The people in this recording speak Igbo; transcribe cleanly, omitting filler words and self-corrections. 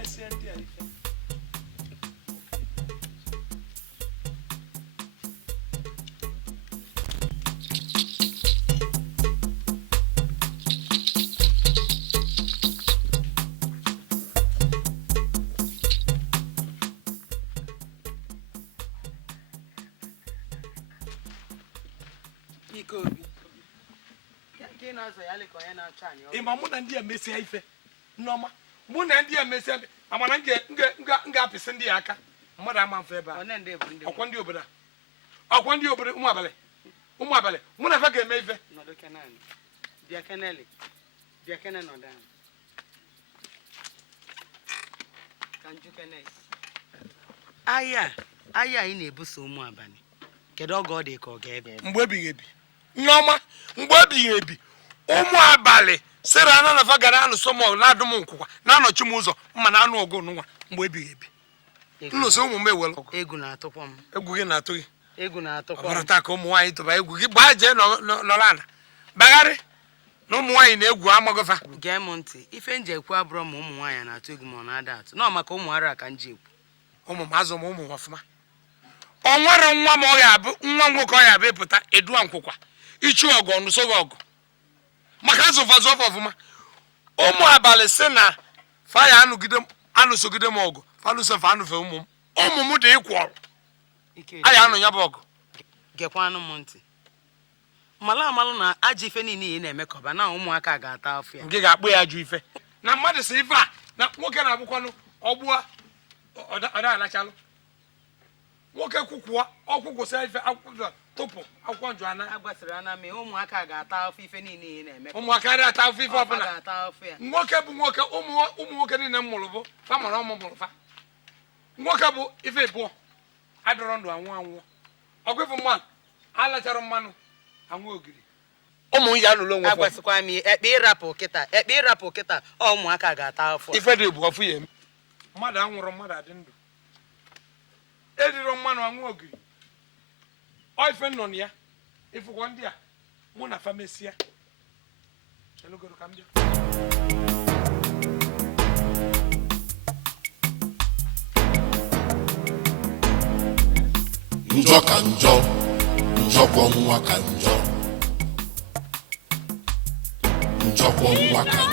mesie ndị a ife ịma mụ na ndị a mesie ife nneọma mụ na ndị a mesie amana nga apịsị ndị aka mmadụ ama mfe ebe a ọkwa ndị obodo ụmụ abalị mụ na efe ga-eme ife ahịa anyị na-ebuso ụmụ abalị kedu oge ọ dị ka ọ ga-ebe mgbe ebighị ebi nneọma mgbe ebighị ebi ụmụ abalị sịrị ana na fa gara anụ sọmọl na-adụ m nkwụkwa na-anọchi m ụzọ mma na anụ ọgụ nwa mgbe ebighị ebi nnụsị ụmụ m ewelu egwu na-atụkwa m egwu gị na-atụ gị egwu na-atụkwa ọbara taa ka ụmụ nwaanyị tụba egwu gị gbaa jee nọrọ ana bagharị na ụmụ nwaanyị na-egwu amagọfa gee m ntị ife nji ekwu abụrọ ma ụmụ nwaanyị na-atụ egwu ma ọ na-ada atụ nọ maka ụmụ ara ka m ji ekwu ụmụ m azụ m ụmụ m ọfụma ọ nwere nwa m nwa nwoke ọ ya bụ ịpụta edua nkwụkwa ichu ọgụ ọnụso gị ọgụ maka azụfazụ ọfụma ụmụ abalị si na faya anụsogide m ọgụ fanụsofe anụfe ụmụ m dị ịkwụ ọrụ aya anụ ya bụ ọgụ gekwanụ m ntị mmalụ amalụ na ajọ ife niile ị na-emekọba na ụmụaka ga-ata afọ ya nke ga-akpụ ya ajụ ife na mmadụ si ife a na nwoke na-abụkwanụ ọgbụa ọda alachalụ nwoke kwụkwụa ọkwụkwụsịa ife akwụkwọ tụpụ akwụkwọ njụ ana agbasara ana mee ụmụaka ga-ata afọ ife niile ị na-eme ụmụaka dị ata afọ ife ọbụla ga-ata afọ ya nwoke bụ nwoke ụmụ nwoke niile m mụrụ bụ fa mara ọmụ mụrụ fa nwoke bụ ife ịbụọ adọrọ ndụ anwụ ọgwụ ife mmanụ alachara mmanụ anwụ ogiri ụmụ ya nụlụ onwe agbasikwa m ekpe ịrapụ kịta ụmụaka ga-ata afọ ife dị bụ ọfụ ya eme mmadụ anwụrụ mmadụ adị ndụ eriro mmanụ anwụ ogiri ọ ife nọ na ya ifụkwa ndị a mụ na famesia chelugoro ka m bịa njọ ka njọ njọkwọ nwa ka njọ njọkwọ nwa ka njọ